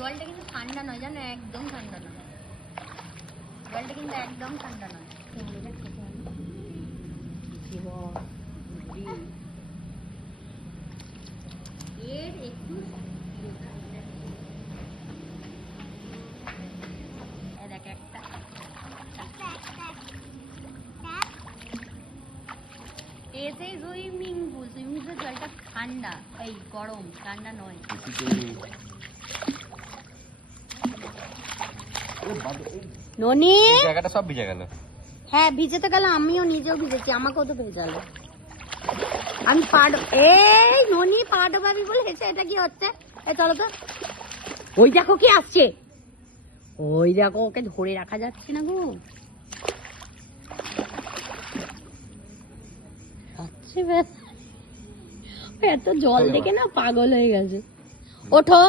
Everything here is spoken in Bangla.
জলটা কিন্তু ঠান্ডা নয় জানো, একদম ঠান্ডা নয় জলটা, কিন্তু একদম ঠান্ডা নয়। এর একটু দেখ একটা এসেই সুইমিং পুল জলটা ঠান্ডা, এই গরম, ঠান্ডা নয়। ননি জায়গাটা সব ভিজে গেল। হ্যাঁ ভিজে তো গেল, আমিও নিজেও ভিজেছি, আমাকেও তো ভেজালো। আমি এই ননি পা ডোবাবি বলে হেসে, এটা কি হচ্ছে? এই চলো তো, ওই দেখো কি আসছে, ওই দেখো, ওকে ধরে রাখা যাচ্ছে না গো, এত জল দেখে না পাগল হয়ে গেছে। ওঠো।